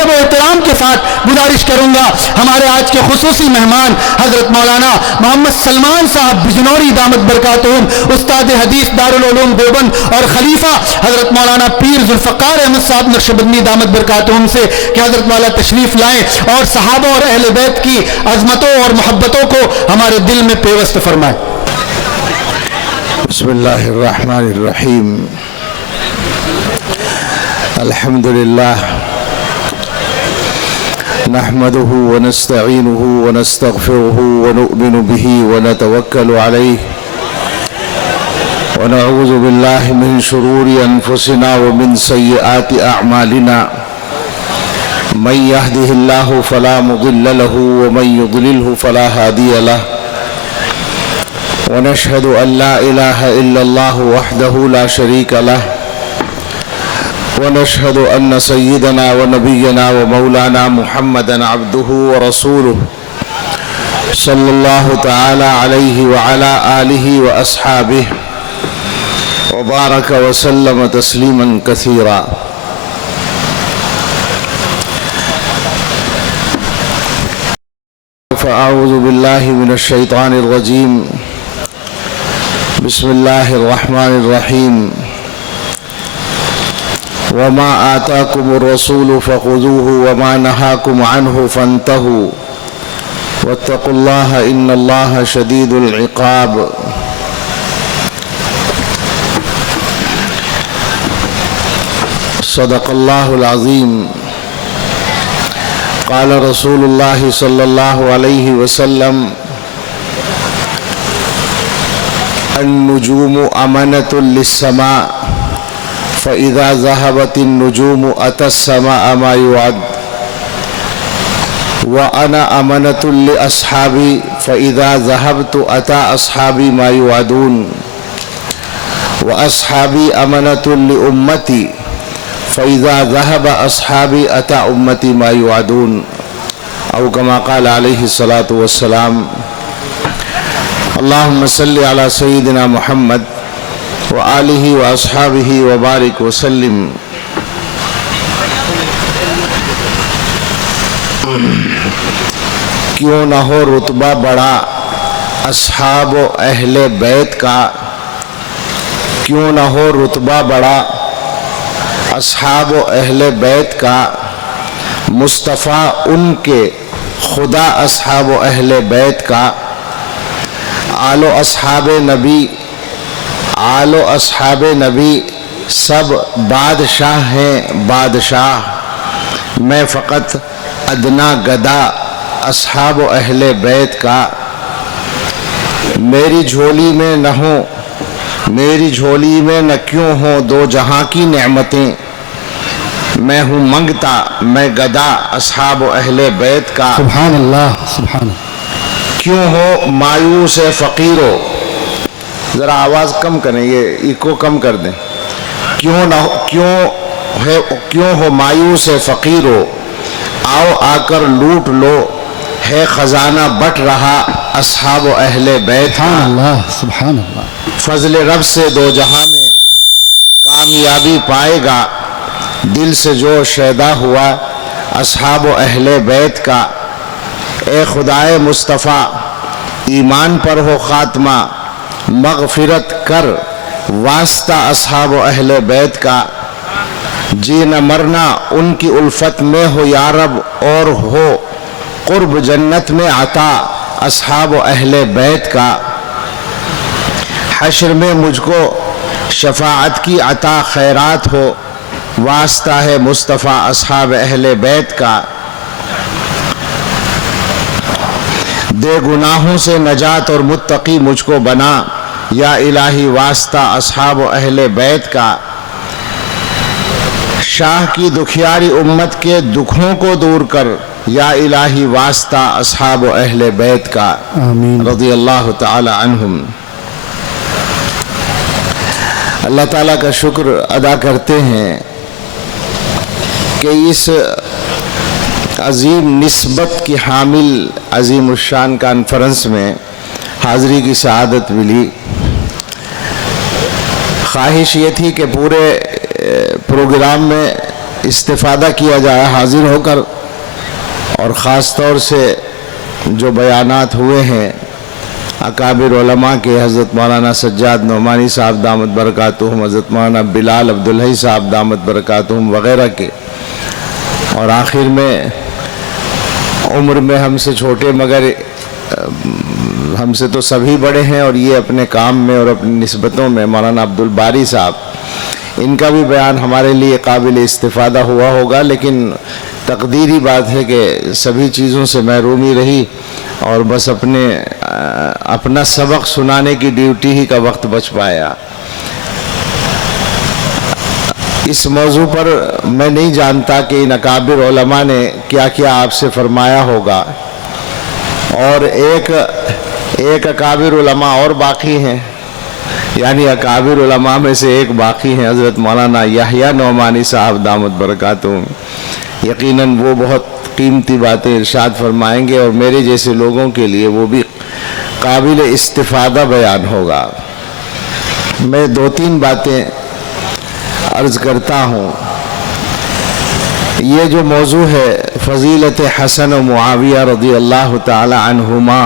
ادب و احترام کے ساتھ گزارش کروں گا ہمارے آج کے خصوصی مہمان حضرت مولانا محمد سلمان صاحب بجنوری دامت برکاتہم استاد حدیث دارالعلوم دیوبند اور خلیفہ حضرت مولانا پیر ذوالفقار احمد صاحب نقشبندی دامت برکاتہم سے کہ حضرت والا تشریف لائیں اور صحابہ اور اہل بیت کی عظمتوں اور محبتوں کو ہمارے دل میں پیوست فرمائیں۔ بسم اللہ الرحمن الرحیم۔ الحمد للہ نحمده ونستعینه ونستغفره ونؤمن به ونتوکل علیہ ونعوذ باللہ من شرور انفسنا ومن سیئات اعمالنا من يهده الله فلا مضل له ومن يضلله فلا هادي له ونشهد أن لا إله إلا الله وحده لا شريك له ونشهد أن سيدنا ونبينا ومولانا محمدا عبده ورسوله صلى الله تعالى عليه وعلى آله وأصحابه وبارك وسلم تسليما كثيرا۔ فأعوذ بالله من الشيطان الرجيم، بسم الله الرحمن الرحيم، وما آتاكم الرسول فخذوه وما نهاكم عنه فانتهوا واتقوا الله إن الله شديد العقاب۔ صدق الله العظيم۔ قال رسول الله صلى الله عليه وسلم النجوم أمنة للسماء فإذا ذهبت النجوم أتى السماء ما يوعد وأنا أمنة لأصحابي فإذا ذهبت أتى أصحابي ما يوعدون وأصحابي أمنة لأمتي فإذا ذهب أصحابي أتى أمتي ما يوعدون أو كما قال عليه الصلاة والسلام۔ اللهم صل على سيدنا محمد وآلہ وأصحابہ وبارک وسلم۔ کیوں نہ ہو رتبہ بڑا اصحاب و اہل بیت کا، کیوں نہ ہو رتبہ بڑا اصحاب و اہل بیت کا، مصطفیٰ ان کے خدا اصحاب و اہل بیت کا۔ آل و اصحاب نبی، آل و اصحاب نبی سب بادشاہ ہیں بادشاہ، میں فقط ادنا گدا اصحاب و اہل بیت کا۔ میری جھولی میں نہ ہو، میری جھولی میں نہ کیوں ہوں دو جہاں کی نعمتیں، میں ہوں منگتا میں گدا اصحاب و اہل بیت کا۔ سبحان اللہ سبحان اللہ۔ کیوں ہو مایوس فقیرو، ذرا آواز کم کریں، یہ ایکو کم کر دیں۔ کیوں ہو مایوس فقیرو، آؤ آ کر لوٹ لو، ہے خزانہ بٹ رہا اصحاب و اہل بیت کا۔ سبحان اللہ سبحان اللہ۔ فضل رب سے دو جہاں میں کامیابی پائے گا، دل سے جو شیدا ہوا اصحاب و اہل بیت کا۔ اے خدائے مصطفیٰ ایمان پر ہو خاتمہ، مغفرت کر واسطہ اصحاب و اہل بیت کا۔ جینا مرنا ان کی الفت میں ہو یا رب، اور ہو قرب جنت میں عطا اصحاب و اہل بیت کا۔ حشر میں مجھ کو شفاعت کی عطا خیرات ہو، واسطہ ہے مصطفیٰ اصحاب اہل بیت کا۔ دے گناہوں سے نجات اور متقی مجھ کو بنا، یا الہی واسطہ اصحاب و اہل بیت کا۔ شاہ کی دکھیاری امت کے دکھوں کو دور کر، یا الہی واسطہ اصحاب و اہل بیت کا۔ آمین۔ رضی اللہ تعالی عنہم۔ اللہ تعالیٰ کا شکر ادا کرتے ہیں کہ اس عظیم نسبت کی حامل عظیم الشان کانفرنس میں حاضری کی سعادت ملی۔ خواہش یہ تھی کہ پورے پروگرام میں استفادہ کیا جائے حاضر ہو کر، اور خاص طور سے جو بیانات ہوئے ہیں اکابر علماء کے، حضرت مولانا سجاد نعمانی صاحب دامت برکاتہم، حضرت مولانا بلال عبدالحی صاحب دامت برکاتہم وغیرہ کے، اور آخر میں عمر میں ہم سے چھوٹے مگر ہم سے تو سبھی بڑے ہیں، اور یہ اپنے کام میں اور اپنی نسبتوں میں مولانا عبدالباری صاحب، ان کا بھی بیان ہمارے لیے قابل استفادہ ہوا ہوگا، لیکن تقدیری بات ہے کہ سبھی چیزوں سے محرومی رہی اور بس اپنا سبق سنانے کی ڈیوٹی ہی کا وقت بچ پایا۔ اس موضوع پر میں نہیں جانتا کہ ان اکابر علماء نے کیا کیا آپ سے فرمایا ہوگا، اور ایک اکابر علماء اور باقی ہیں، یعنی اکابر علماء میں سے ایک باقی ہیں، حضرت مولانا یحییٰ نعمانی صاحب دامت برکاتہم۔ یقیناً وہ بہت قیمتی باتیں ارشاد فرمائیں گے، اور میرے جیسے لوگوں کے لیے وہ بھی قابل استفادہ بیان ہوگا۔ میں 2-3 باتیں عرض کرتا ہوں۔ یہ جو موضوع ہے فضیلت حسن و معاویہ رضی اللہ تعالی عنہما،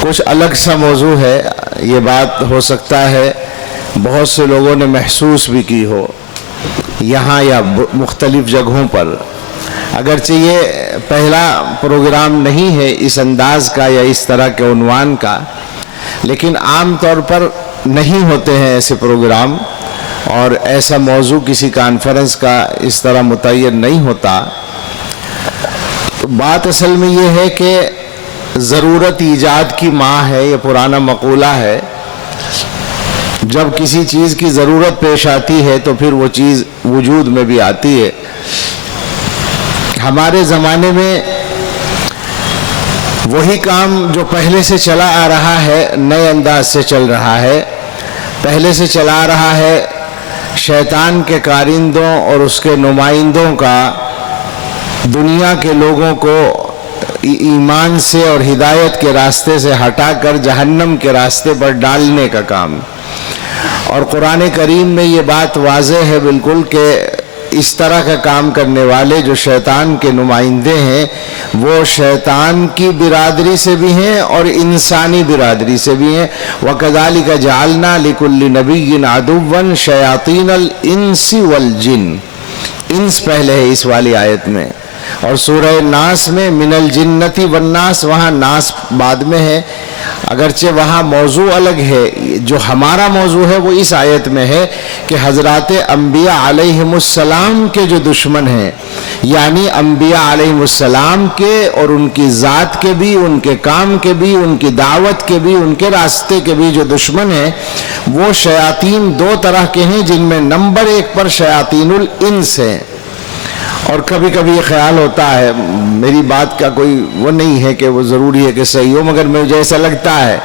کچھ الگ سا موضوع ہے۔ یہ بات ہو سکتا ہے بہت سے لوگوں نے محسوس بھی کی ہو یہاں یا مختلف جگہوں پر، اگرچہ یہ پہلا پروگرام نہیں ہے اس انداز کا یا اس طرح کے عنوان کا، لیکن عام طور پر نہیں ہوتے ہیں ایسے پروگرام، اور ایسا موضوع کسی کانفرنس کا اس طرح متعین نہیں ہوتا۔ بات اصل میں یہ ہے کہ ضرورت ایجاد کی ماں ہے، یہ پرانا مقولہ ہے۔ جب کسی چیز کی ضرورت پیش آتی ہے تو پھر وہ چیز وجود میں بھی آتی ہے۔ ہمارے زمانے میں وہی کام جو پہلے سے چلا آ رہا ہے نئے انداز سے چل رہا ہے، پہلے سے چلا آ رہا ہے شیطان کے کارندوں اور اس کے نمائندوں کا دنیا کے لوگوں کو ایمان سے اور ہدایت کے راستے سے ہٹا کر جہنم کے راستے پر ڈالنے کا کام۔ اور قرآن کریم میں یہ بات واضح ہے بالکل کہ اس طرح کا کام کرنے والے جو شیطان کے نمائندے ہیں وہ شیطان کی برادری سے بھی ہیں اور انسانی برادری سے بھی ہیں۔ وَكَذَلِكَ جَعَلْنَا لِكُلِّ نَبِيٍّ عَدُوًّا شَيَاطِينَ الْإِنسِ وَالْجِنِّ، انس پہلے ہے اس والی آیت میں، اور سورہ ناس میں من الجنتی والناس، وہاں ناس بعد میں ہے، اگرچہ وہاں موضوع الگ ہے۔ جو ہمارا موضوع ہے وہ اس آیت میں ہے کہ حضرات انبیاء علیہم السلام کے جو دشمن ہیں، یعنی انبیاء علیہم السلام کے اور ان کی ذات کے بھی، ان کے کام کے بھی، ان کی دعوت کے بھی، ان کے راستے کے بھی جو دشمن ہیں وہ شیاطین 2 طرح کے ہیں، جن میں نمبر 1 پر شیاطین الانس ہیں۔ اور کبھی کبھی یہ خیال ہوتا ہے، میری بات کا کوئی وہ نہیں ہے کہ وہ ضروری ہے کہ صحیح ہو، مگر مجھے ایسا لگتا ہے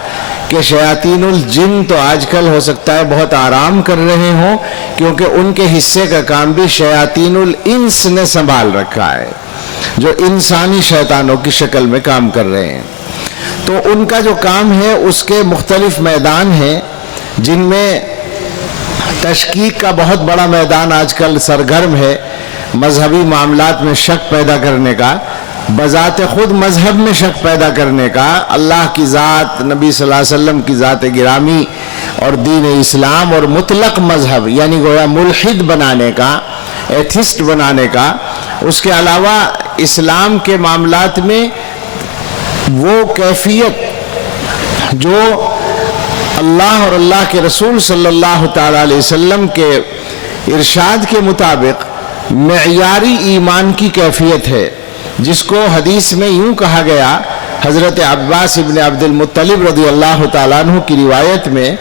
کہ شیاطین الجن تو آج کل ہو سکتا ہے بہت آرام کر رہے ہوں، کیونکہ ان کے حصے کا کام بھی شیاطین الانس نے سنبھال رکھا ہے، جو انسانی شیطانوں کی شکل میں کام کر رہے ہیں۔ تو ان کا جو کام ہے اس کے مختلف میدان ہیں، جن میں تشکیک کا بہت بڑا میدان آج کل سرگرم ہے، مذہبی معاملات میں شک پیدا کرنے کا، بذات خود مذہب میں شک پیدا کرنے کا، اللہ کی ذات، نبی صلی اللہ علیہ وسلم کی ذات گرامی اور دین اسلام اور مطلق مذہب یعنی گویا ملحد بنانے کا، ایتھسٹ بنانے کا۔ اس کے علاوہ اسلام کے معاملات میں وہ کیفیت جو اللہ اور اللہ کے رسول صلی اللہ تعالی علیہ وسلم کے ارشاد کے مطابق معیاری ایمان کی کیفیت ہے، جس کو حدیث میں یوں کہا گیا، حضرت عباس ابن عبد المطلب رضی اللہ تعالیٰ عنہ کی روایت میں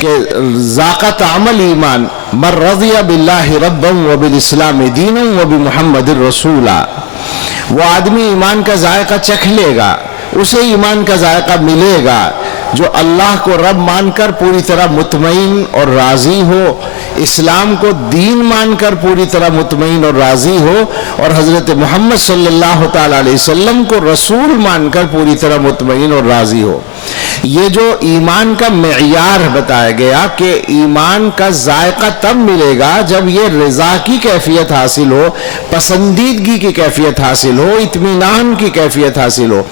کہ ذاق طعم الایمان من رضی باللہ ربا وبالاسلام دینا وبمحمد رسولا، وہ آدمی ایمان کا ذائقہ چکھ لے گا، اسے ایمان کا ذائقہ ملے گا جو اللہ کو رب مان کر پوری طرح مطمئن اور راضی ہو، اسلام کو دین مان کر پوری طرح مطمئن اور راضی ہو، اور حضرت محمد صلی اللہ تعالی علیہ وسلم کو رسول مان کر پوری طرح مطمئن اور راضی ہو۔ یہ جو ایمان کا معیار بتایا گیا کہ ایمان کا ذائقہ تب ملے گا جب یہ رضا کی کیفیت حاصل ہو، پسندیدگی کی کیفیت حاصل ہو، اطمینان کی کیفیت حاصل ہو۔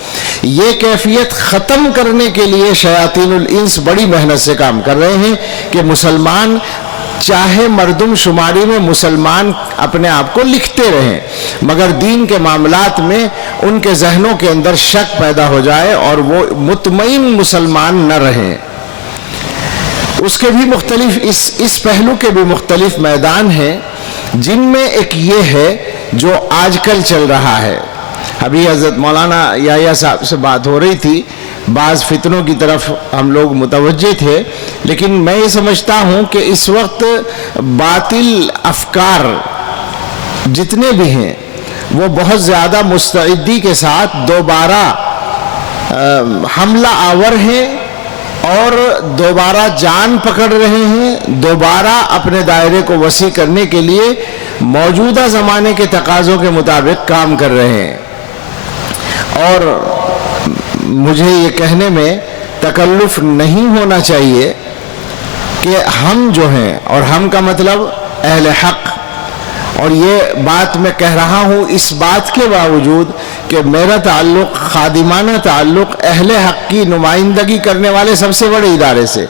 یہ کیفیت ختم کرنے کے لیے شیاطین الانس بڑی محنت سے کام کر رہے ہیں کہ مسلمان چاہے مردم شماری میں مسلمان اپنے آپ کو لکھتے رہیں، مگر دین کے معاملات میں ان کے ذہنوں کے اندر شک پیدا ہو جائے اور وہ مطمئن مسلمان نہ رہیں۔ اس کے بھی مختلف اس پہلو کے بھی مختلف میدان ہیں، جن میں ایک یہ ہے جو آج کل چل رہا ہے۔ ابھی حضرت مولانا یحییٰ صاحب سے بات ہو رہی تھی، بعض فتنوں کی طرف ہم لوگ متوجہ تھے، لیکن میں یہ سمجھتا ہوں کہ اس وقت باطل افکار جتنے بھی ہیں وہ بہت زیادہ مستعدی کے ساتھ دوبارہ حملہ آور ہیں اور دوبارہ جان پکڑ رہے ہیں، دوبارہ اپنے دائرے کو وسیع کرنے کے لیے موجودہ زمانے کے تقاضوں کے مطابق کام کر رہے ہیں۔ اور مجھے یہ کہنے میں تکلف نہیں ہونا چاہیے کہ ہم جو ہیں، اور ہم کا مطلب اہل حق، اور یہ بات میں کہہ رہا ہوں اس بات کے باوجود کہ میرا تعلق خادمانہ تعلق اہل حق کی نمائندگی کرنے والے سب سے بڑے ادارے سے،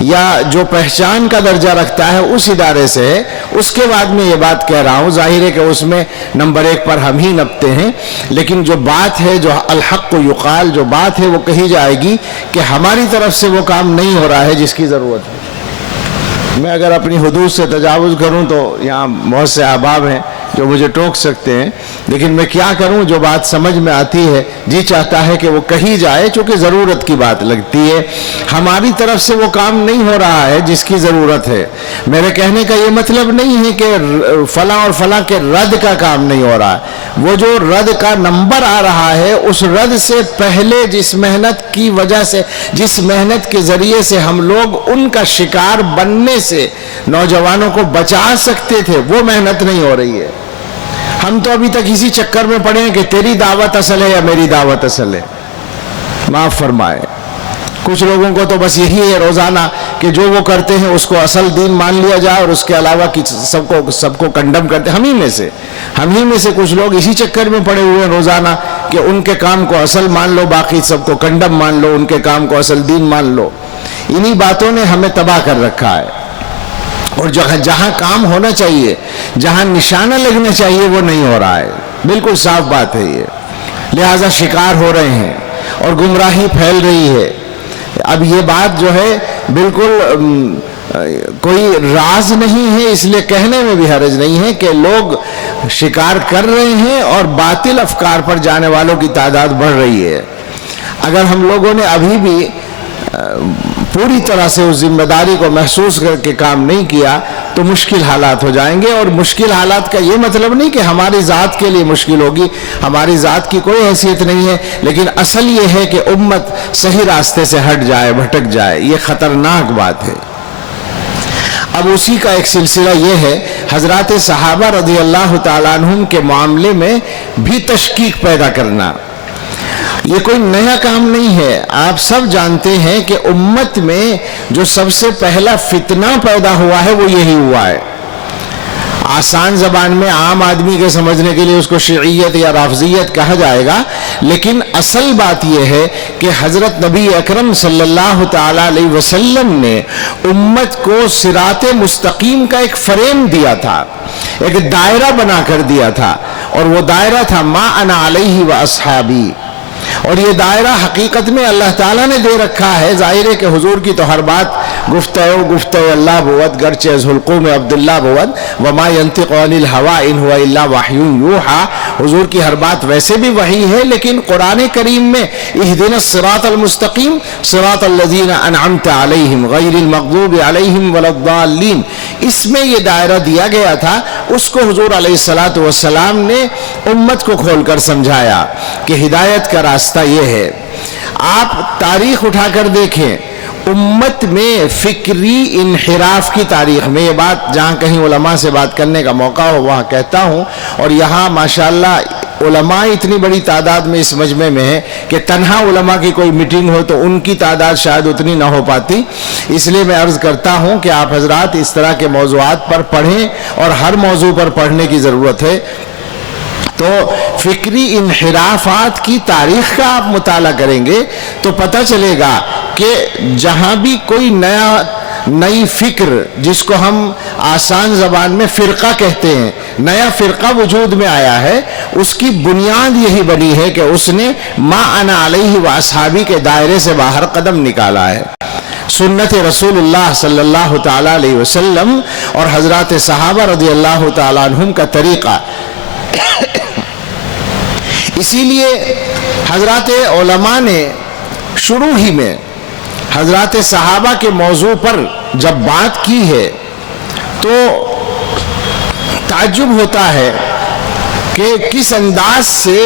یا جو پہچان کا درجہ رکھتا ہے اس ادارے سے ہے۔ اس کے بعد میں یہ بات کہہ رہا ہوں، ظاہر ہے کہ اس میں نمبر 1 پر ہم ہی نپتے ہیں، لیکن جو بات ہے، جو الحق یقال، جو بات ہے وہ کہی جائے گی کہ ہماری طرف سے وہ کام نہیں ہو رہا ہے جس کی ضرورت ہے۔ میں اگر اپنی حدود سے تجاوز کروں تو یہاں بہت سے احباب ہیں جو مجھے ٹوک سکتے ہیں، لیکن میں کیا کروں، جو بات سمجھ میں آتی ہے جی چاہتا ہے کہ وہ کہی جائے، چونکہ ضرورت کی بات لگتی ہے۔ ہماری طرف سے وہ کام نہیں ہو رہا ہے جس کی ضرورت ہے۔ میرے کہنے کا یہ مطلب نہیں ہے کہ فلاں اور فلاں کے رد کا کام نہیں ہو رہا ہے، وہ جو رد کا نمبر آ رہا ہے اس رد سے پہلے جس محنت کی وجہ سے، جس محنت کے ذریعے سے ہم لوگ ان کا شکار بننے سے نوجوانوں کو بچا سکتے تھے، وہ محنت نہیں ہو رہی ہے۔ ہم تو ابھی تک اسی چکر میں پڑے ہیں کہ تیری دعوت اصل ہے یا میری دعوت اصل ہے۔ معاف فرمائے، کچھ لوگوں کو تو بس یہی ہے روزانہ کہ جو وہ کرتے ہیں اس کو اصل دین مان لیا جائے اور اس کے علاوہ سب کو کنڈم کرتے ہیں۔ ہم ہی میں سے کچھ لوگ اسی چکر میں پڑے ہوئے ہیں روزانہ کہ ان کے کام کو اصل مان لو، باقی سب کو کنڈم مان لو، ان کے کام کو اصل دین مان لو۔ انہی باتوں نے ہمیں تباہ کر رکھا ہے، اور جہاں کام ہونا چاہیے، جہاں نشانہ لگنا چاہیے وہ نہیں ہو رہا ہے۔ بالکل صاف بات ہے یہ، لہذا شکار ہو رہے ہیں اور گمراہی پھیل رہی ہے۔ اب یہ بات جو ہے بالکل کوئی راز نہیں ہے، اس لیے کہنے میں بھی حرج نہیں ہے کہ لوگ شکار کر رہے ہیں اور باطل افکار پر جانے والوں کی تعداد بڑھ رہی ہے۔ اگر ہم لوگوں نے ابھی بھی پوری طرح سے اس ذمہ داری کو محسوس کر کے کام نہیں کیا تو مشکل حالات ہو جائیں گے، اور مشکل حالات کا یہ مطلب نہیں کہ ہماری ذات کے لیے مشکل ہوگی، ہماری ذات کی کوئی حیثیت نہیں ہے، لیکن اصل یہ ہے کہ امت صحیح راستے سے ہٹ جائے، بھٹک جائے، یہ خطرناک بات ہے۔ اب اسی کا ایک سلسلہ یہ ہے، حضرات صحابہ رضی اللہ تعالیٰ عنہم کے معاملے میں بھی تشکیک پیدا کرنا۔ یہ کوئی نیا کام نہیں ہے، آپ سب جانتے ہیں کہ امت میں جو سب سے پہلا فتنہ پیدا ہوا ہے وہ یہی ہوا ہے۔ آسان زبان میں عام آدمی کے سمجھنے کے لیے اس کو شیعیت یا رافضیت کہا جائے گا، لیکن اصل بات یہ ہے کہ حضرت نبی اکرم صلی اللہ تعالی علیہ وسلم نے امت کو صراط مستقیم کا ایک فریم دیا تھا، ایک دائرہ بنا کر دیا تھا، اور وہ دائرہ تھا ما انا علیہ و اصحابی۔ اور یہ دائرہ حقیقت میں اللہ تعالیٰ نے دے رکھا ہے۔ ظاہر ہے کہ حضور کی تو ہر بات گفتہ اللہ بود، گرچہ از حلقوم عبداللہ بود، وما ينطق عن الهوى ان هو الا وحی یوحى، حضور کی ہر بات ویسے بھی وحی ہے، لیکن قرآن کریم میں اہدنا الصراط المستقیم صراط الذین انعمت علیہم غیر المغضوب علیہم ولا الضالین، اس میں یہ دائرہ دیا گیا تھا۔ اس کو حضور علیہ السلام نے امت کو کھول کر سمجھایا کہ ہدایت کا راستہ یہ ہے۔ آپ تاریخ اٹھا کر دیکھیں، امت میں فکری انحراف کی تاریخ میں، یہ بات جہاں کہیں علماء سے بات کرنے کا موقع ہو وہاں کہتا ہوں، اور یہاں ماشاءاللہ علماء اتنی بڑی تعداد میں اس مجمع میں ہے کہ تنہا علماء کی کوئی میٹنگ ہو تو ان کی تعداد شاید اتنی نہ ہو پاتی، اس لیے میں عرض کرتا ہوں کہ آپ حضرات اس طرح کے موضوعات پر پڑھیں، اور ہر موضوع پر پڑھنے کی ضرورت ہے۔ تو فکری انحرافات کی تاریخ کا آپ مطالعہ کریں گے تو پتہ چلے گا کہ جہاں بھی کوئی نئی فکر، جس کو ہم آسان زبان میں فرقہ کہتے ہیں، نیا فرقہ وجود میں آیا ہے، اس کی بنیاد یہی بنی ہے کہ اس نے ما انا علیہ و اصحابی کے دائرے سے باہر قدم نکالا ہے۔ سنت رسول اللہ صلی اللہ تعالیٰ علیہ وسلم اور حضرات صحابہ رضی اللہ تعالیٰ عنہم کا طریقہ، اسی لیے حضرات علماء نے شروع ہی میں حضرات صحابہ کے موضوع پر جب بات کی ہے تو تعجب ہوتا ہے کہ کس انداز سے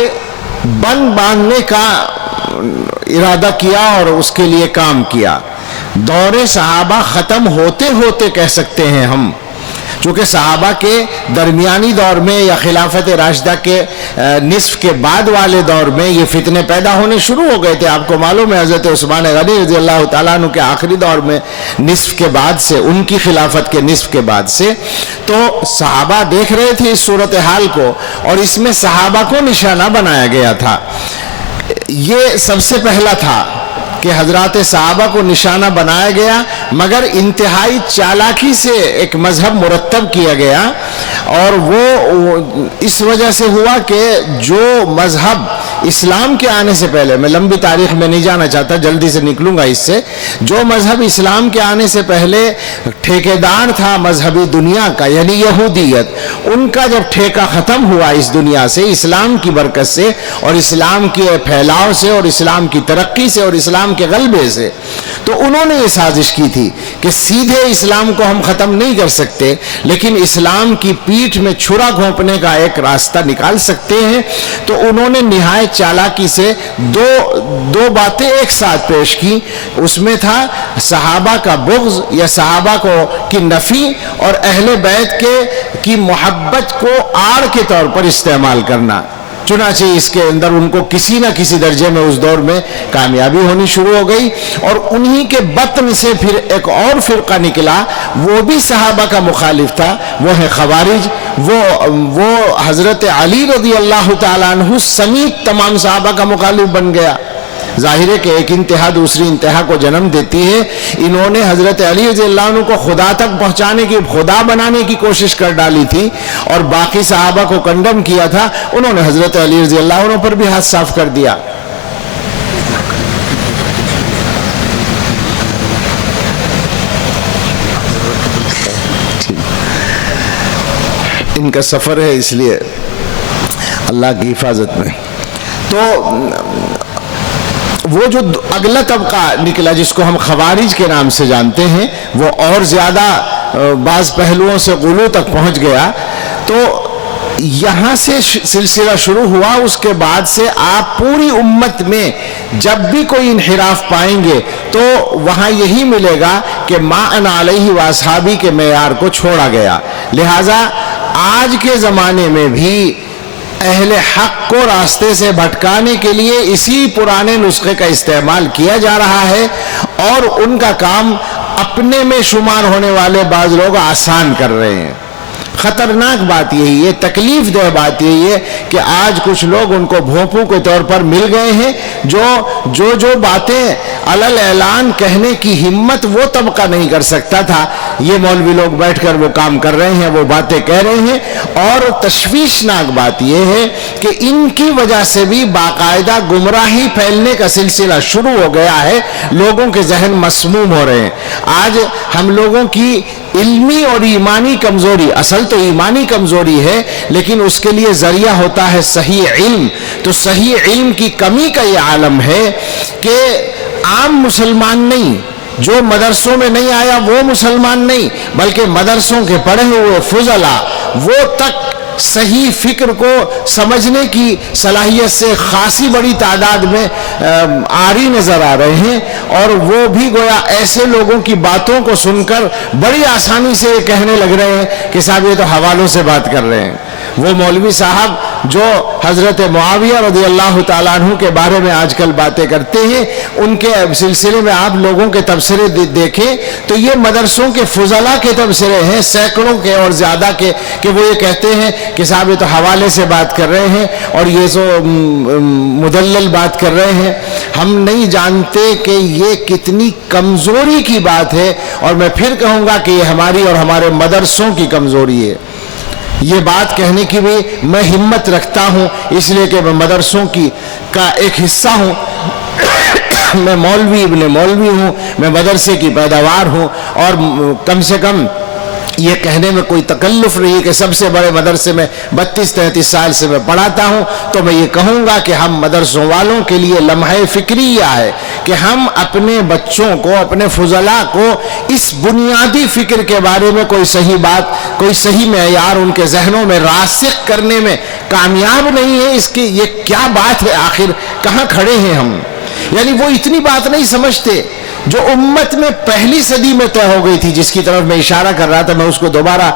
بند باندھنے کا ارادہ کیا اور اس کے لیے کام کیا۔ دور صحابہ ختم ہوتے ہوتے کہہ سکتے ہیں ہم، چونکہ صحابہ کے درمیانی دور میں یا خلافت راشدہ کے نصف کے بعد والے دور میں یہ فتنے پیدا ہونے شروع ہو گئے تھے۔ آپ کو معلوم ہے حضرت عثمان غنی رضی اللہ تعالیٰ عنہ کے آخری دور میں نصف کے بعد سے، ان کی خلافت کے نصف کے بعد سے، تو صحابہ دیکھ رہے تھے اس صورتحال کو، اور اس میں صحابہ کو نشانہ بنایا گیا تھا۔ یہ سب سے پہلا تھا کہ حضرات صحابہ کو نشانہ بنایا گیا، مگر انتہائی چالاکی سے ایک مذہب مرتب کیا گیا، اور وہ اس وجہ سے ہوا کہ جو مذہب اسلام کے آنے سے پہلے، میں لمبی تاریخ میں نہیں جانا چاہتا، جلدی سے نکلوں گا اس سے، جو مذہب اسلام کے آنے سے پہلے ٹھیکیدار تھا مذہبی دنیا کا، یعنی یہودیت، ان کا جب ٹھیکہ ختم ہوا اس دنیا سے اسلام کی برکت سے اور اسلام کے پھیلاؤ سے اور اسلام کی ترقی سے اور اسلام کے غلبے سے، تو انہوں نے یہ سازش کی تھی کہ سیدھے اسلام کو ہم ختم نہیں کر سکتے، لیکن اسلام کی پیٹھ میں چھرا گھونپنے کا ایک راستہ نکال سکتے ہیں۔ تو انہوں نے نہایت چالاکی سے دو باتیں ایک ساتھ پیش کی، اس میں تھا صحابہ کا بغض یا صحابہ کی نفی، اور اہل بیت کی محبت کو آڑ کے طور پر استعمال کرنا۔ چنانچہ اس کے اندر ان کو کسی نہ کسی درجے میں اس دور میں کامیابی ہونی شروع ہو گئی، اور انہی کے بطن سے پھر ایک اور فرقہ نکلا، وہ بھی صحابہ کا مخالف تھا، وہ ہے خوارج۔ وہ حضرت علی رضی اللہ تعالیٰ عنہ سمیت تمام صحابہ کا مخالف بن گیا۔ ظاہر ہے کہ ایک انتہا دوسری انتہا کو جنم دیتی ہے۔ انہوں نے حضرت علی رضی اللہ عنہ کو خدا تک پہنچانے کی، خدا بنانے کی کوشش کر ڈالی تھی، اور باقی صحابہ کو کنڈم کیا تھا۔ انہوں نے حضرت علی رضی اللہ عنہ پر بھی ہاتھ صاف کر دیا۔ ان کا سفر ہے اس لیے اللہ کی حفاظت میں۔ تو وہ جو اگلا طبقہ نکلا جس کو ہم خوارج کے نام سے جانتے ہیں، وہ اور زیادہ بعض پہلوؤں سے غلو تک پہنچ گیا۔ تو یہاں سے سلسلہ شروع ہوا۔ اس کے بعد سے آپ پوری امت میں جب بھی کوئی انحراف پائیں گے تو وہاں یہی ملے گا کہ ما انا علیہ و اصحابی کے معیار کو چھوڑا گیا۔ لہٰذا آج کے زمانے میں بھی اہل حق کو راستے سے بھٹکانے کے لیے اسی پرانے نسخے کا استعمال کیا جا رہا ہے، اور ان کا کام اپنے میں شمار ہونے والے بعض لوگ آسان کر رہے ہیں۔ خطرناک بات یہی ہے، تکلیف دہ بات یہی ہے کہ آج کچھ لوگ ان کو بھونپوں کے طور پر مل گئے ہیں، جو باتیں علل اعلان کہنے کی ہمت وہ طبقہ نہیں کر سکتا تھا، یہ مولوی لوگ بیٹھ کر وہ کام کر رہے ہیں، وہ باتیں کہہ رہے ہیں۔ اور تشویشناک بات یہ ہے کہ ان کی وجہ سے بھی باقاعدہ گمراہی پھیلنے کا سلسلہ شروع ہو گیا ہے، لوگوں کے ذہن مسموم ہو رہے ہیں۔ آج ہم لوگوں کی علمی اور ایمانی کمزوری، اصل تو ایمانی کمزوری ہے، لیکن اس کے لیے ذریعہ ہوتا ہے صحیح علم۔ تو صحیح علم کی کمی کا یہ عالم ہے کہ عام مسلمان نہیں، جو مدرسوں میں نہیں آیا وہ مسلمان نہیں، بلکہ مدرسوں کے پڑھے ہوئے فضلا وہ تک صحیح فکر کو سمجھنے کی صلاحیت سے خاصی بڑی تعداد میں عاری نظر آ رہے ہیں، اور وہ بھی گویا ایسے لوگوں کی باتوں کو سن کر بڑی آسانی سے یہ کہنے لگ رہے ہیں کہ صاحب یہ تو حوالوں سے بات کر رہے ہیں۔ وہ مولوی صاحب جو حضرت معاویہ رضی اللہ تعالیٰ عنہ کے بارے میں آج کل باتیں کرتے ہیں، ان کے سلسلے میں آپ لوگوں کے تبصرے دیکھیں تو یہ مدرسوں کے فضلاء کے تبصرے ہیں، سینکڑوں کے اور زیادہ کے، کہ وہ یہ کہتے ہیں کہ صاحب یہ تو حوالے سے بات کر رہے ہیں اور یہ تو مدلل بات کر رہے ہیں۔ ہم نہیں جانتے کہ یہ کتنی کمزوری کی بات ہے، اور میں پھر کہوں گا کہ یہ ہماری اور ہمارے مدرسوں کی کمزوری ہے۔ یہ بات کہنے کی بھی میں ہمت رکھتا ہوں، اس لیے کہ میں مدرسوں کا ایک حصہ ہوں، میں مولوی ابن مولوی ہوں، میں مدرسے کی پیداوار ہوں، اور کم سے کم یہ کہنے میں کوئی تکلف نہیں کہ سب سے بڑے مدرسے میں 32-33 سال سے میں پڑھاتا ہوں، تو میں یہ کہوں گا کہ ہم مدرسوں والوں کے لیے لمحہ فکریہ ہے کہ ہم اپنے بچوں کو، اپنے فضلاء کو اس بنیادی فکر کے بارے میں کوئی صحیح بات، کوئی صحیح معیار ان کے ذہنوں میں راسخ کرنے میں کامیاب نہیں ہے۔ اس کی یہ کیا بات ہے، آخر کہاں کھڑے ہیں ہم؟ یعنی وہ اتنی بات نہیں سمجھتے جو امت میں پہلی صدی میں طے ہو گئی تھی، جس کی طرف میں اشارہ کر رہا تھا، میں اس کو دوبارہ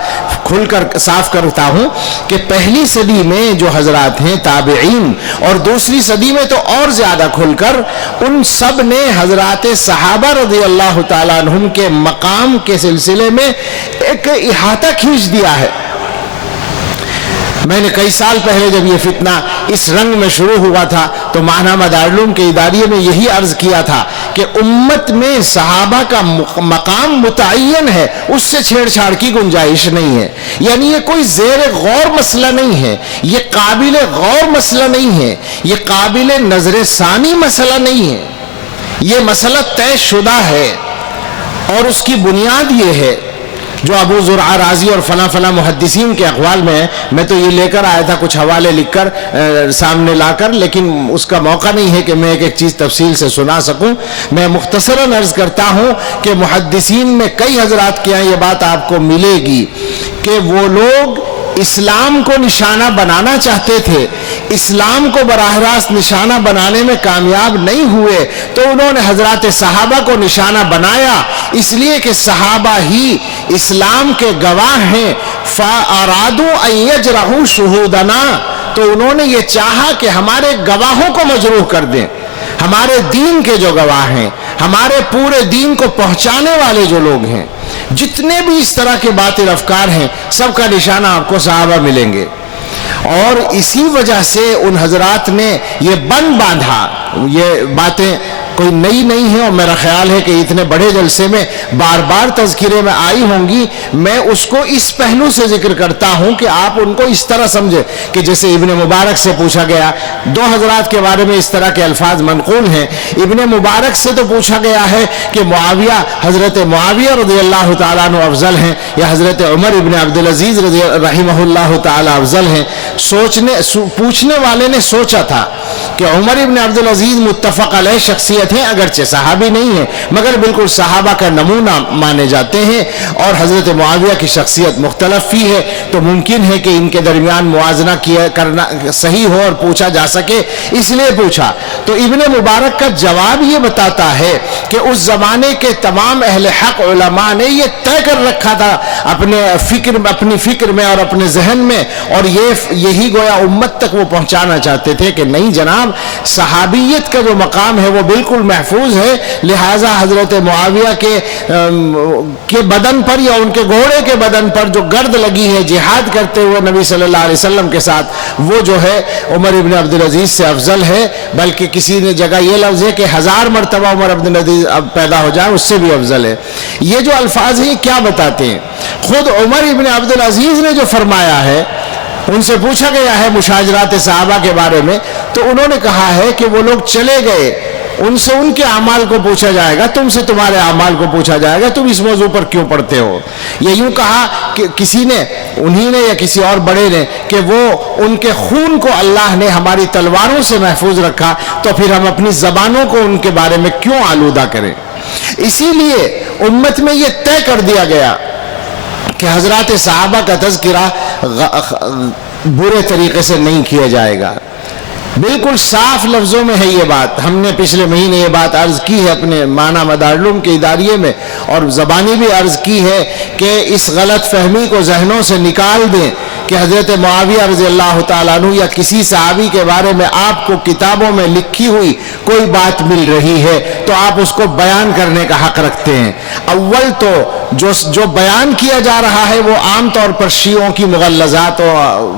کھل کر صاف کرتا ہوں کہ پہلی صدی میں جو حضرات ہیں تابعین، اور دوسری صدی میں تو اور زیادہ کھل کر ان سب نے حضرات صحابہ رضی اللہ تعالیٰ عنہم کے مقام کے سلسلے میں ایک احاطہ کھینچ دیا ہے۔ میں نے کئی سال پہلے جب یہ فتنہ اس رنگ میں شروع ہوا تھا تو ماہنامہ دارالعلوم کے اداریے میں یہی عرض کیا تھا کہ امت میں صحابہ کا مقام متعین ہے، اس سے چھیڑ چھاڑ کی گنجائش نہیں ہے۔ یعنی یہ کوئی زیر غور مسئلہ نہیں ہے، یہ قابل غور مسئلہ نہیں ہے، یہ قابل نظر ثانی مسئلہ نہیں ہے، یہ مسئلہ طے شدہ ہے، اور اس کی بنیاد یہ ہے جو ابو زرعہ رازی اور فلاں فلاں محدثین کے اقوال میں ہے۔ میں تو یہ لے کر آیا تھا کچھ حوالے لکھ کر سامنے لا کر، لیکن اس کا موقع نہیں ہے کہ میں ایک ایک چیز تفصیل سے سنا سکوں۔ میں مختصراً عرض کرتا ہوں کہ محدثین میں کئی حضرات کے یہاں یہ بات آپ کو ملے گی کہ وہ لوگ اسلام کو نشانہ بنانا چاہتے تھے، اسلام کو براہ راست نشانہ بنانے میں کامیاب نہیں ہوئے، تو انہوں نے حضرات صحابہ کو نشانہ بنایا، اس لیے کہ صحابہ ہی اسلام کے گواہ ہیں۔ فَأَرَادُوا أَن يَجْرَحُوا شُهُودَنَا، تو انہوں نے یہ چاہا کہ ہمارے گواہوں کو مجروح کر دیں، ہمارے دین کے جو گواہ ہیں، ہمارے پورے دین کو پہنچانے والے جو لوگ ہیں، جتنے بھی اس طرح کے باطل افکار ہیں، سب کا نشانہ آپ کو صحابہ ملیں گے۔ اور اسی وجہ سے ان حضرات نے یہ بند باندھا۔ یہ باتیں کوئی نئی نہیں ہیں، اور میرا خیال ہے کہ اتنے بڑے جلسے میں بار بار تذکرے میں آئی ہوں گی۔ میں اس کو اس پہلو سے ذکر کرتا ہوں کہ آپ ان کو اس طرح سمجھے کہ جیسے ابن مبارک سے پوچھا گیا، دو حضرات کے بارے میں اس طرح کے الفاظ منقول ہیں۔ ابن مبارک سے تو پوچھا گیا ہے کہ معاویہ، حضرت معاویہ رضی اللہ تعالیٰ عنہ افضل ہیں یا حضرت عمر ابن عبدالعزیز رحمہ اللہ تعالیٰ افضل ہیں۔ پوچھنے والے نے سوچا تھا کہ عمر ابن عبدالعزیز متفق علیہ شخصیت ہیں، اگرچہ صحابی نہیں ہیں مگر بالکل صحابہ کا نمونہ مانے جاتے ہیں، اور حضرت معاویہ کی شخصیت مختلف ہی ہے، تو ممکن ہے کہ ان کے درمیان موازنہ کرنا صحیح ہو اور پوچھا جا سکے، اس لیے پوچھا۔ تو ابن مبارک کا جواب یہ بتاتا ہے کہ اس زمانے کے تمام اہل حق علماء نے یہ طے کر رکھا تھا اپنی فکر میں اور اپنے ذہن میں، اور یہی گویا امت تک وہ پہنچانا چاہتے تھے کہ نہیں جناب، صحابیت کا جو مقام ہے وہ بالکل محفوظ ہے، لہٰذا حضرت معاویہ کے بدن پر یا ان کے گھوڑے کے بدن پر جو گرد لگی ہے جہاد کرتے ہوئے نبی صلی اللہ علیہ وسلم کے ساتھ، وہ جو ہے عمر ابن عبدالعزیز سے افضل ہے، بلکہ کسی نے جگہ یہ لفظ ہے کہ 1000 مرتبہ عمر ابن عبدالعزیز پیدا ہو جائے اس سے بھی افضل ہے۔ یہ جو الفاظ ہیں کیا بتاتے ہیں؟ خود عمر ابن عبدالعزیز نے جو فرمایا ہے، ان سے پوچھا گیا ہے مشاجرات صحابہ کے بارے میں، تو انہوں نے کہا ہے کہ وہ لوگ چلے گئے، ان سے ان کے اعمال کو پوچھا جائے گا، تم سے تمہارے اعمال کو پوچھا جائے گا، تم اس موضوع پر کیوں پڑھتے ہو؟ یہ یوں کہا کہ کسی نے، انہی نے یا کسی اور بڑے نے، کہ وہ ان کے خون کو اللہ نے ہماری تلواروں سے محفوظ رکھا، تو پھر ہم اپنی زبانوں کو ان کے بارے میں کیوں آلودہ کریں؟ اسی لیے امت میں یہ طے کر دیا گیا کہ حضرات صحابہ کا تذکرہ برے طریقے سے نہیں کیا جائے گا۔ بالکل صاف لفظوں میں ہے یہ بات۔ ہم نے پچھلے مہینے یہ بات عرض کی ہے اپنے معنی مدارالعلوم کے اداریے میں، اور زبانی بھی عرض کی ہے کہ اس غلط فہمی کو ذہنوں سے نکال دیں کہ حضرت معاویہ رضی اللہ تعالیٰ عنہ یا کسی صحابی کے بارے میں آپ کو کتابوں میں لکھی ہوئی کوئی بات مل رہی ہے تو آپ اس کو بیان کرنے کا حق رکھتے ہیں۔ اول تو جو بیان کیا جا رہا ہے وہ عام طور پر شیعوں کی مغلظات، اور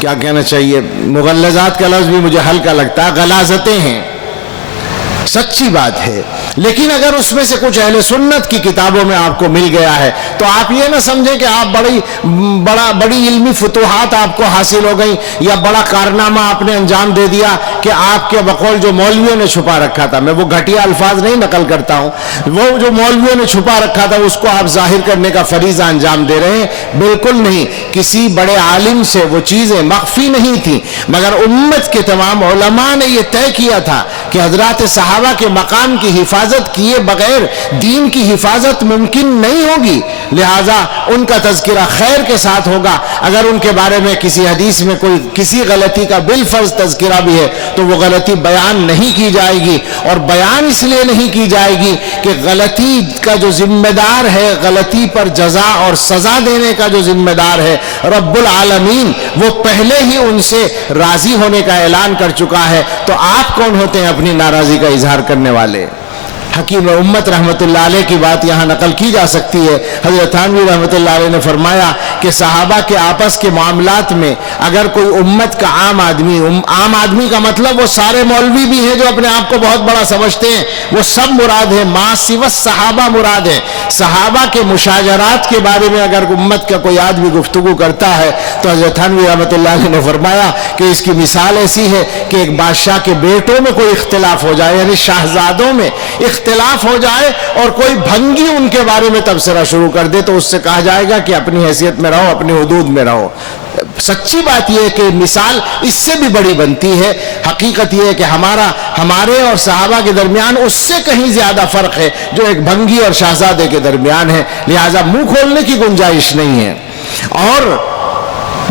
کیا کہنا چاہیے، مغلظات کا لفظ بھی مجھے ہلکا لگتا ہے، غلاظتیں ہیں، سچی بات ہے۔ لیکن اگر اس میں سے کچھ اہل سنت کی کتابوں میں آپ کو مل گیا ہے تو آپ یہ نہ سمجھیں کہ آپ بڑی علمی فتوحات آپ کو حاصل ہو گئی یا بڑا کارنامہ آپ نے انجام دے دیا کہ آپ کے بقول جو مولویوں نے چھپا رکھا تھا، میں وہ گھٹیا الفاظ نہیں نقل کرتا ہوں، وہ جو مولویوں نے چھپا رکھا تھا اس کو آپ ظاہر کرنے کا فریضہ انجام دے رہے ہیں، بالکل نہیں۔ کسی بڑے عالم سے وہ چیزیں مخفی نہیں تھیں، مگر امت کے تمام علماء نے یہ طے کیا تھا کہ حضرات صحابہ کے مقام کی حفاظت کیے بغیر دین کی حفاظت ممکن نہیں ہوگی، لہٰذا ان کا تذکرہ خیر کے ساتھ ہوگا۔ اگر ان کے بارے میں کسی حدیث میں کوئی کسی غلطی کا بالفرض تذکرہ بھی ہے تو وہ غلطی بیان نہیں کی جائے گی، اور بیان اس لیے نہیں کی جائے گی کہ غلطی کا جو ذمہ دار ہے، غلطی پر جزا اور سزا دینے کا جو ذمہ دار ہے رب العالمین، وہ پہلے ہی ان سے راضی ہونے کا اعلان کر چکا ہے، تو آپ کون ہوتے ہیں اپنی ناراضی کا اظہار کرنے والے؟ حکیم امت رحمت اللہ علیہ کی بات یہاں نقل کی جا سکتی ہے۔ حضرت تھانوی رحمت اللہ علیہ نے فرمایا کہ صحابہ کے آپس کے معاملات میں اگر کوئی امت کا عام آدمی کا مطلب وہ سارے مولوی بھی ہیں جو اپنے آپ کو بہت بڑا سمجھتے ہیں، وہ سب مراد ہیں، ما سوى صحابہ مراد ہیں۔ صحابہ کے مشاجرات کے بارے میں اگر امت کا کوئی آدمی گفتگو کرتا ہے تو حضرت تھانوی رحمت اللہ علیہ نے فرمایا کہ اس کی مثال ایسی ہے کہ ایک بادشاہ کے بیٹوں میں کوئی اختلاف ہو جائے، یعنی شاہزادوں میں اختلاف ہو جائے اور کوئی بھنگی ان کے بارے میں تبصرہ شروع کر دے تو اس سے کہا جائے گا کہ اپنی حیثیت میں رہو، اپنی حدود میں رہو۔ سچی بات یہ ہے کہ مثال اس سے بھی بڑی بنتی ہے۔ حقیقت یہ ہے کہ ہمارے اور صحابہ کے درمیان اس سے کہیں زیادہ فرق ہے جو ایک بھنگی اور شاہزادے کے درمیان ہے، لہٰذا منہ کھولنے کی گنجائش نہیں ہے۔ اور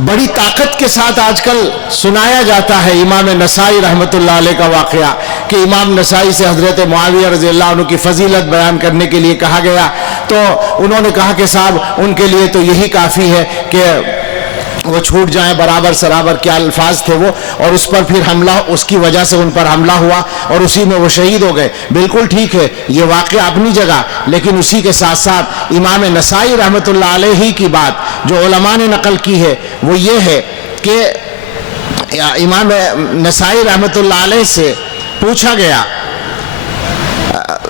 بڑی طاقت کے ساتھ آج کل سنایا جاتا ہے امام نسائی رحمت اللہ علیہ کا واقعہ کہ امام نسائی سے حضرت معاویہ رضی اللہ عنہ کی فضیلت بیان کرنے کے لیے کہا گیا تو انہوں نے کہا کہ صاحب ان کے لیے تو یہی کافی ہے کہ وہ چھوٹ جائیں، برابر سرابر کیا الفاظ تھے وہ، اور اس پر پھر حملہ، اس کی وجہ سے ان پر حملہ ہوا اور اسی میں وہ شہید ہو گئے۔ بالکل ٹھیک ہے، یہ واقعہ اپنی جگہ، لیکن اسی کے ساتھ ساتھ امام نسائی رحمت اللہ علیہ کی بات جو علماء نے نقل کی ہے وہ یہ ہے کہ امام نسائی رحمت اللہ علیہ سے پوچھا گیا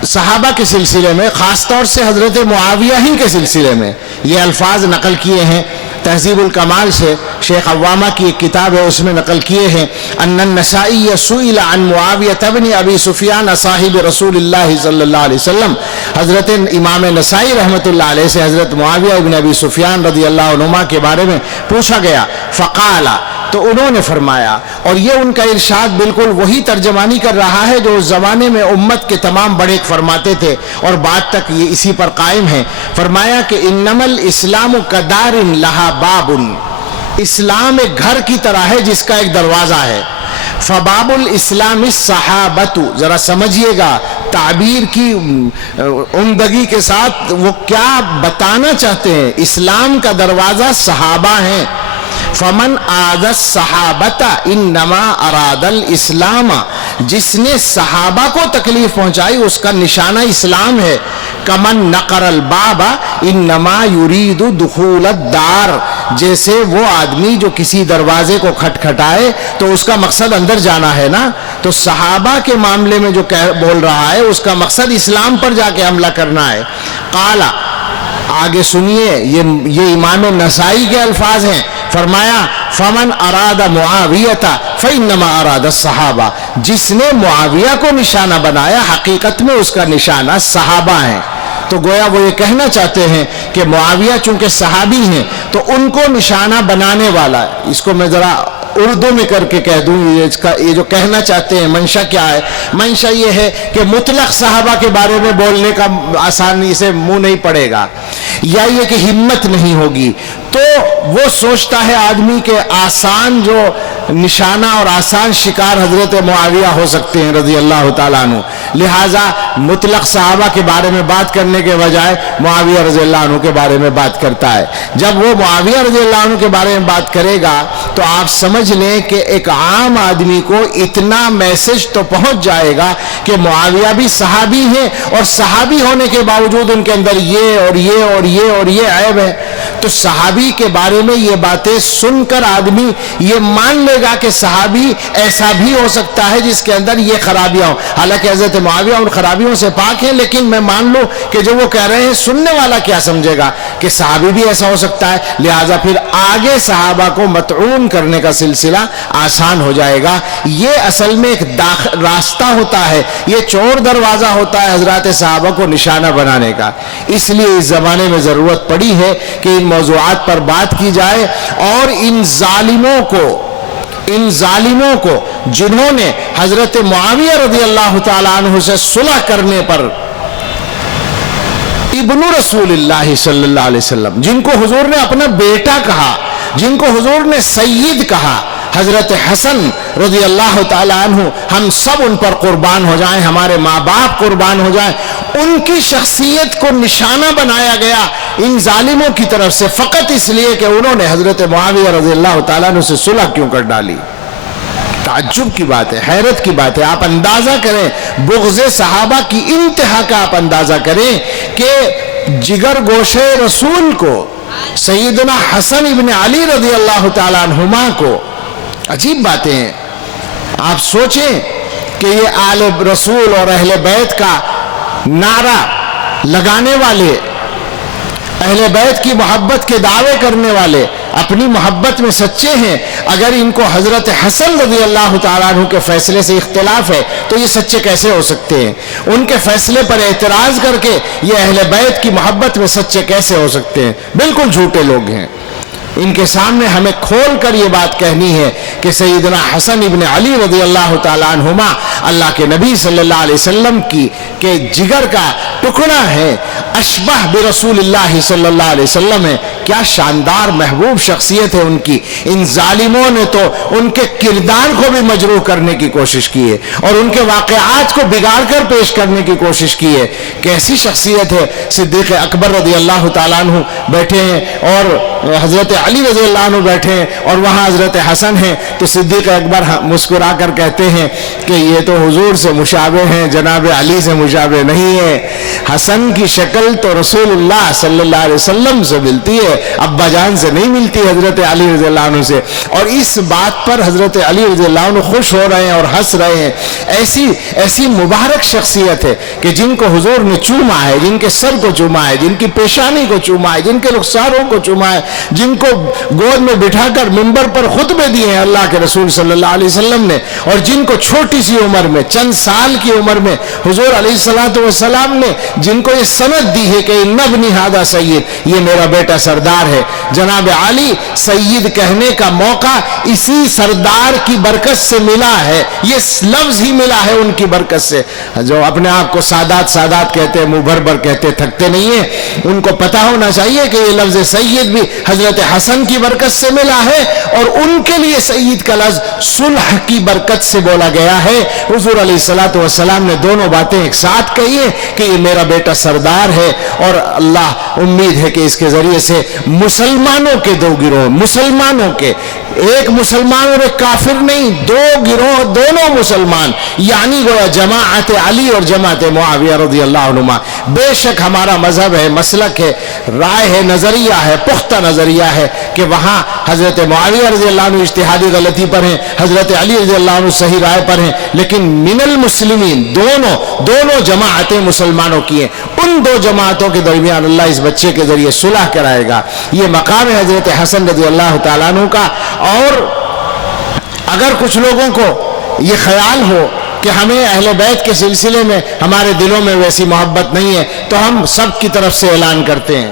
صحابہ کے سلسلے میں، خاص طور سے حضرت معاویہ ہی کے سلسلے میں، یہ الفاظ نقل کیے ہیں تہذیب الکمال سے، شیخ عوامہ کی ایک کتاب ہے اس میں نقل کیے ہیں ان النسائی سئل عن معاویہ بن ابی سفیان صاحب رسول اللہ صلی اللہ علیہ وسلم، حضرت امام نسائی رحمت اللہ علیہ سے حضرت معاویہ بن ابی سفیان رضی اللہ عنہما کے بارے میں پوچھا گیا، فقال، تو انہوں نے فرمایا، اور یہ ان کا ارشاد بالکل وہی ترجمانی کر رہا ہے جو اس زمانے میں امت کے تمام بڑے فرماتے تھے اور بعد تک یہ اسی پر قائم ہیں، فرمایا کہ انما الاسلام کدار لہا باب، اسلام ایک گھر کی طرح ہے جس کا ایک دروازہ ہے، فباب الاسلام الصحابۃ، ذرا سمجھیے گا تعبیر کی عمدگی کے ساتھ وہ کیا بتانا چاہتے ہیں، اسلام کا دروازہ صحابہ ہیں، فمن آذ الصحابۃ انما اراد الاسلام، جس نے صحابہ کو تکلیف پہنچائی اس کا نشانہ اسلام ہے، کمن نقر الباب انما یرید دخول الدار، جیسے وہ آدمی جو کسی دروازے کو کھٹکھٹائے تو اس کا مقصد اندر جانا ہے نا، تو صحابہ کے معاملے میں جو بول رہا ہے اس کا مقصد اسلام پر جا کے حملہ کرنا ہے۔ قال، آگے سنیے، یہ امام نسائی کے الفاظ ہیں، فرمایا فمن اراد معاویہ فانما اراد الصحابہ، جس نے معاویہ کو نشانہ بنایا حقیقت میں اس کا نشانہ صحابہ ہیں۔ تو گویا وہ یہ کہنا چاہتے ہیں کہ معاویہ چونکہ صحابی ہیں تو ان کو نشانہ بنانے والا، اس کو میں ذرا اردو میں کر کے کہہ دوں، یہ جو کہنا چاہتے ہیں منشا کیا ہے؟ منشا یہ ہے کہ مطلق صحابہ کے بارے میں بولنے کا آسانی سے منہ نہیں پڑے گا، یا یہ کہ ہمت نہیں ہوگی، تو وہ سوچتا ہے آدمی کے آسان جو نشانہ اور آسان شکار حضرت معاویہ ہو سکتے ہیں رضی اللہ تعالیٰ عنہ، لہٰذا مطلق صحابہ کے بارے میں بات کرنے کے بجائے معاویہ رضی اللہ عنہ کے بارے میں بات کرتا ہے۔ جب وہ معاویہ رضی اللہ عنہ کے بارے میں بات کرے گا تو آپ سمجھ لیں کہ ایک عام آدمی کو اتنا میسج تو پہنچ جائے گا کہ معاویہ بھی صحابی ہیں، اور صحابی ہونے کے باوجود ان کے اندر یہ اور یہ اور یہ اور یہ عیب ہے، تو صحابی کے بارے میں یہ باتیں سن کر آدمی یہ مان لے گا کہ صحابی ایسا بھی ہو سکتا ہے جس کے اندر یہ خرابیاں ہوں۔ حالانکہ حضرت معاویہ ان خرابیوں سے پاک ہیں، لیکن میں مان لوں کہ جو وہ کہہ رہے ہیں سننے والا کیا سمجھے گا کہ صحابی بھی ایسا ہو سکتا ہے، لہٰذا پھر آگے صحابہ کو مطعون کرنے کا سلسلہ آسان ہو جائے گا۔ یہ اصل میں ایک راستہ ہوتا ہے، یہ چور دروازہ ہوتا ہے حضرات صحابہ کو نشانہ بنانے کا۔ اس لیے اس زمانے میں ضرورت پڑی ہے کہ ان موضوعات پر بات کی جائے، اور ان ظالموں کو جنہوں نے حضرت معاویہ رضی اللہ تعالیٰ عنہ سے صلح کرنے پر ابن رسول اللہ صلی اللہ علیہ وسلم، جن کو حضور نے اپنا بیٹا کہا، جن کو حضور نے سید کہا، حضرت حسن رضی اللہ تعالیٰ عنہ، ہم سب ان پر قربان ہو جائیں، ہمارے ماں باپ قربان ہو جائیں، ان کی شخصیت کو نشانہ بنایا گیا ان ظالموں کی طرف سے، فقط اس لیے کہ انہوں نے حضرت معاویہ رضی اللہ تعالیٰ عنہ سے صلح کیوں کر ڈالی۔ تعجب کی بات ہے، حیرت کی بات ہے۔ آپ اندازہ کریں بغض صحابہ کی انتہا کا، آپ اندازہ کریں کہ جگر گوشے رسول کو، سیدنا حسن ابن علی رضی اللہ تعالیٰ عنہما کو، عجیب باتیں ہیں۔ آپ سوچیں کہ یہ آل رسول اور اہل بیت کا نعرہ لگانے والے، اہل بیت کی محبت کے دعوے کرنے والے، اپنی محبت میں سچے ہیں، اگر ان کو حضرت حسن رضی اللہ تعالیٰ عنہ کے فیصلے سے اختلاف ہے تو یہ سچے کیسے ہو سکتے ہیں؟ ان کے فیصلے پر اعتراض کر کے یہ اہل بیت کی محبت میں سچے کیسے ہو سکتے ہیں؟ بالکل جھوٹے لوگ ہیں۔ ان کے سامنے ہمیں کھول کر یہ بات کہنی ہے کہ سیدنا حسن ابن علی رضی اللہ تعالیٰ عنہما اللہ کے نبی صلی اللہ علیہ وسلم کی کہ جگر کا ٹکڑا ہے، اشبہ برسول اللہ صلی اللہ علیہ وسلم ہے، کیا شاندار محبوب شخصیت ہے ان کی۔ ان ظالموں نے تو ان کے کردار کو بھی مجروح کرنے کی کوشش کی ہے، اور ان کے واقعات کو بگاڑ کر پیش کرنے کی کوشش کی ہے۔ کیسی شخصیت ہے! صدیق اکبر رضی اللہ تعالیٰ عنہ بیٹھے ہیں اور حضرت علی رضی اللہ عنہ بیٹھے ہیں، اور وہاں حضرت حسن ہیں، تو صدیق اکبر مسکرا کر کہتے ہیں کہ یہ تو حضور سے مشابہ ہیں، جناب علی سے مشابہ نہیں ہے۔ حسن کی شکل تو رسول اللہ صلی اللہ علیہ وسلم سے ملتی ہے، ابا جان سے نہیں ملتی، حضرت علی رضی اللہ عنہ سے۔ اور اس بات پر حضرت علی رضی اللہ عنہ خوش ہو رہے ہیں اور ہنس رہے ہیں۔ ایسی مبارک شخصیت ہے کہ جن کو حضور نے چوما ہے، جن کے سر کو چوما ہے، جن کی پیشانی کو چوما ہے، جن کے رخساروں کو چوما ہے، جن کو گود میں بٹھا کر منبر پر خطبے دیے ہیں اللہ کے رسول صلی اللہ علیہ وسلم نے، اور جن کو چھوٹی سی عمر میں، چند سال کی عمر میں حضور علیہ السلام نے جن کو یہ سند دی ہے کہ ان ابنی ھذا سید، یہ میرا بیٹا سردار ہے۔ جناب علی سید کہنے کا موقع اسی سردار کی برکت سے ملا ہے، یہ لفظ ہی ملا ہے ان کی برکت سے۔ جو اپنے آپ کو سادات سادات کہتے ہیں، منہ بھر بھر کہتے، تھکتے نہیں ہیں، ان کو پتا ہونا چاہیے کہ یہ لفظ سید بھی حضرت حسن کی برکت سے ملا ہے، اور ان کے لیے سید کا لفظ صلح کی برکت سے بولا گیا ہے۔ حضور علیہ السلام نے دونوں باتیں ایک ساتھ کہی ہیں کہ یہ میرا بیٹا سردار ہے، اور اللہ امید ہے کہ اس کے ذریعے سے مسلمانوں کے دو گروہ، مسلمانوں کے، ایک مسلمان اور ایک کافر نہیں، دو گروہ، دونوں مسلمان، یعنی گویا جماعت علی اور جماعت معاویہ رضی اللہ عنہما۔ بے شک ہمارا مذہب ہے، مسلک ہے، رائے ہے، نظریہ ہے، پختہ نظریہ ہے کہ وہاں حضرت معاویہ رضی اللہ عنہ اجتہادی غلطی پر ہیں، حضرت علی رضی اللہ عنہ صحیح رائے پر ہیں، لیکن من المسلمین دونوں جماعتیں مسلمانوں کی ہیں۔ ان دو جماعتوں کے درمیان اللہ اس بچے کے ذریعے صلح کرائے گا۔ یہ مقام ہے حضرت حسن رضی اللہ تعالیٰ عنہ کا۔ اور اگر کچھ لوگوں کو یہ خیال ہو کہ ہمیں اہل بیت کے سلسلے میں ہمارے دلوں میں ویسی محبت نہیں ہے، تو ہم سب کی طرف سے اعلان کرتے ہیں،